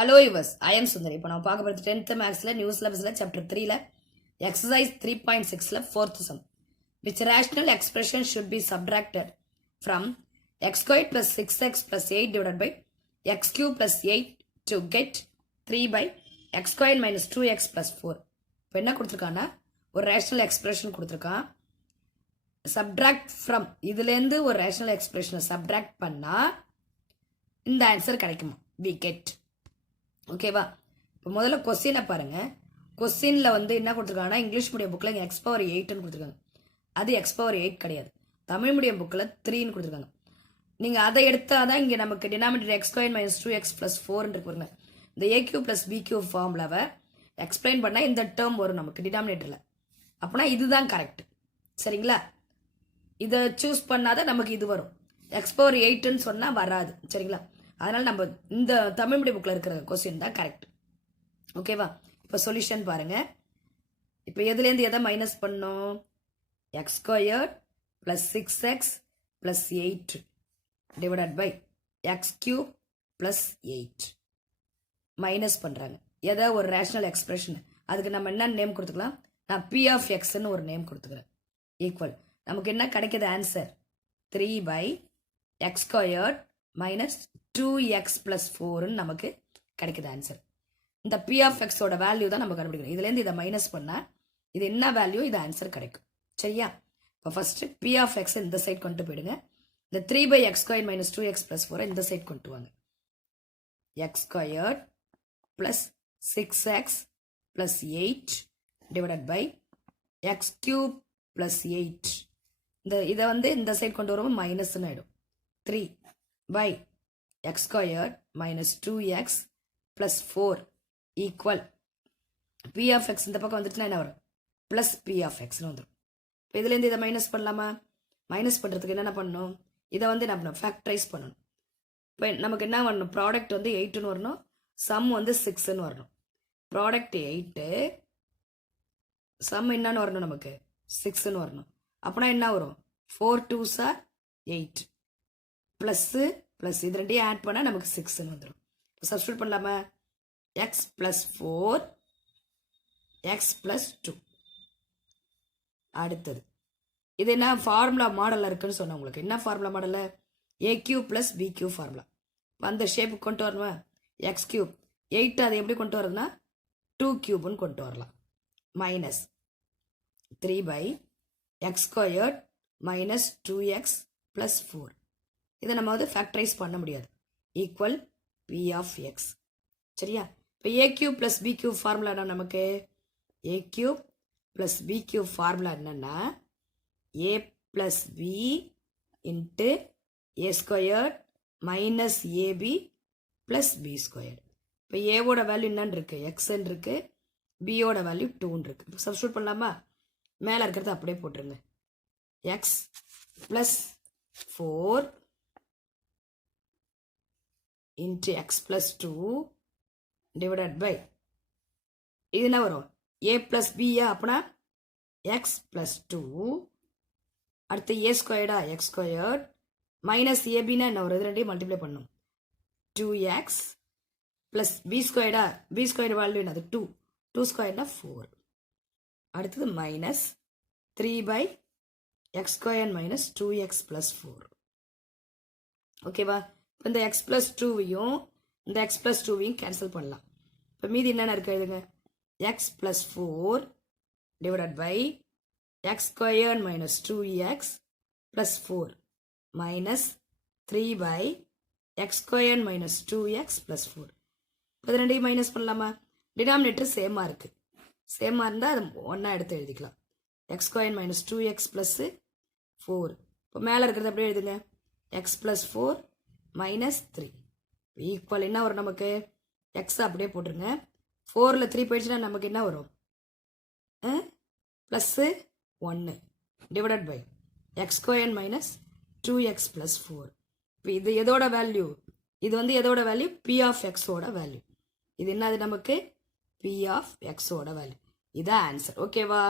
Hello viewers, I am Sundari. இப்போ நம்ம பார்க்க போறது 10th Mathsல New Syllabusல Chapter 3ல Exercise 3.6ல 4th sum. Which rational expression should be subtracted from x squared plus 6x plus 8 divided by x cubed plus 8 to get 3 by x squared minus 2x plus 4. இப்போ என்ன கொடுத்திருக்கானா ஒரு rational expression கொடுத்திருக்கான். Subtract from இதுலேருந்து ஒரு rational expression subtract பண்ணா இந்த answer கிடைக்குமா? We get. ஓகேவா? இப்போ முதல்ல கொஸ்டினை பாருங்க. கொஸ்டின்ல வந்து என்ன கொடுத்துருக்காங்கன்னா இங்கிலீஷ் மீடியம் புக்கில் இங்கே எக்ஸ் பவர் 8ன்னு கொடுத்துருக்காங்க. அது எக்ஸ் பவர் 8 கிடையாது. தமிழ் மீடியம் புக்கில் 3ன்னு கொடுத்துருக்காங்க. நீங்கள் அதை எடுத்தால் தான் இங்கே நமக்கு denominator X square minus 2x + 4 இருக்குங்க. இந்த ஏக்யூ ப்ளஸ் பிக்யூ ஃபார்முலாவை எக்ஸ்பிளைன் பண்ணால் இந்த டேர்ம் வரும் நமக்கு டினாமினேட்டரில். அப்படின்னா இதுதான் கரெக்ட். சரிங்களா? இதை சூஸ் பண்ணாதான் நமக்கு இது வரும். எக்ஸ் பவர் 8ன்னு சொன்னால் வராது. சரிங்களா? அதனால் நம்ம இந்த தமிழ் மீடியம் புக்கில் இருக்கிற கொஸ்டின் தான் கரெக்ட். ஓகேவா? இப்போ சொல்யூஷன் பாருங்க. இப்போ எதுலேருந்து எதை மைனஸ் பண்ணோம்? X square plus 6x plus 8 divided by x cube plus 8 minus பண்ணுறாங்க. எதை ஒரு ரேஷனல் எக்ஸ்பிரஷன். அதுக்கு நம்ம என்ன நேம் கொடுத்துக்கலாம்? நான் பி ஆஃப் எக்ஸ்ன்னு ஒரு நேம் கொடுத்துக்கிறேன். ஈக்குவல் நமக்கு என்ன கிடைக்கிது answer? 3 by x squared minus 2x plus 4ன்னு நமக்கு கிடைக்குது ஆன்சர். இந்த p of x ஓட வேல்யூ தான் நம்ம கண்டுபிடிக்கணும். இதுலேருந்து இதை மைனஸ் பண்ணால் இது என்ன வேல்யூ? இது ஆன்சர் கிடைக்கும். சரியா? இப்போ ஃபர்ஸ்ட் p of x இந்த சைட் கொண்டு போயிடுங்க. இந்த 3 by x squared minus 2x plus 4 இந்த சைட் கொண்டு வாங்க. x squared plus 6x plus 8 divided by x cube plus 8. இதை வந்து இந்த சைட் கொண்டு வரும்போது மைனஸ்ன்னு ஆகிடும். 3 by x squared minus 2x plus 4 equal p of x இந்த பக்கம் வந்துட்டுனா என்ன வரும்? plus p of xன்னு வந்துடும். இப்போ இதுலேருந்து இதை மைனஸ் பண்ணலாமா? மைனஸ் பண்ணுறதுக்கு என்னென்ன பண்ணணும்? இதை வந்து நம்ம ஃபேக்டரைஸ் பண்ணணும். இப்போ நமக்கு என்ன வரணும்? ப்ராடக்ட் வந்து 8ன்னு வரணும், சம் வந்து 6ன்னு வரணும். ப்ராடக்ட் 8, சம் என்னன்னு வரணும்? நமக்கு 6ன்னு வரணும். அப்படின்னா என்ன வரும்? 4 2s are 8 ப்ளஸ்ஸு ப்ளஸ் இது ரெண்டையும் ஆட் பண்ணால் நமக்கு 6ன்னு வந்துடும். இப்போ சப்ஸ்டியூட் பண்ணலாமா? x + 4 x + 2. அடுத்தது இது என்ன ஃபார்முலா மாடலில் இருக்குன்னு சொன்னேன் உங்களுக்கு. என்ன ஃபார்முலா மாடலில்? AQ plus BQ formula. இப்போ அந்த ஷேப்புக்கு கொண்டு வரணுமா? எக்ஸ் கியூப் 8 அதை எப்படி கொண்டு வரதுன்னா 2 கியூப்னு கொண்டு வரலாம். Minus 3 by x squared minus 2x plus 4. இதை நம்ம வந்து ஃபேக்டரைஸ் பண்ண முடியாது. Equal p of x. சரியா? இப்போ a cube plus b cube formula என்ன நமக்கு? a cube plus b cube formula என்னன்னா a plus b into a squared minus ab plus b squared. இப்போ ஏவோட வேல்யூ என்னன்னு இருக்கு? எக்ஸ்ன்னு இருக்கு, பியோட வேல்யூ 2ன்னு இருக்கு. இப்போ சப்ஸ்டியூட் பண்ணலாமா? மேலே இருக்கிறது அப்படியே போட்டுருங்க. x plus 4 into x plus 2 divided by இது என்ன வரும்? a plus b அப்படின்னா x plus 2 அடுத்து a ஸ்கொயர்டா x ஸ்கொயர்ட் மைனஸ் ஏபின்னா என்ன வரும்? இது ரெண்டையும் மல்டிப்ளை பண்ணும். 2x plus b ஸ்கொயர்டா b squared value என்னது? 2 2 ஸ்கொயர்னா 4. அடுத்தது minus 3 by x squared minus 2x plus 4. ஓகேவா? இப்போ இந்த x plus 2வையும் இந்த x plus 2வையும் கேன்சல் பண்ணலாம். இப்போ மீதி என்னென்ன இருக்கு? எழுதுங்க. x plus 4 divided by x squared minus 2x plus 4 minus 3 by x squared minus 2x plus 4. இப்போ இது ரெண்டையும் மைனஸ் பண்ணலாமா? டினாமினேட்டர் சேமாக இருக்கு. சேமாக இருந்தால் அது ஒன்றா எடுத்து எழுதிக்கலாம். x squared minus 2x plus 4. இப்போ மேலே இருக்கிறது அப்படியே எழுதுங்க. x plus 4 minus 3 ஈக்குவல் என்ன வரும் நமக்கு? x அப்படியே போட்டுருங்க. 4ல் 3 போயிடுச்சுன்னா நமக்கு என்ன வரும்? Plus 1 divided by x square minus 2x plus 4. இப்போ இது எதோட வேல்யூ? இது வந்து எதோட வேல்யூ? p of xோட வேல்யூ. இது என்னது நமக்கு? p of xோட வேல்யூ. இதான் ஆன்சர். ஓகேவா?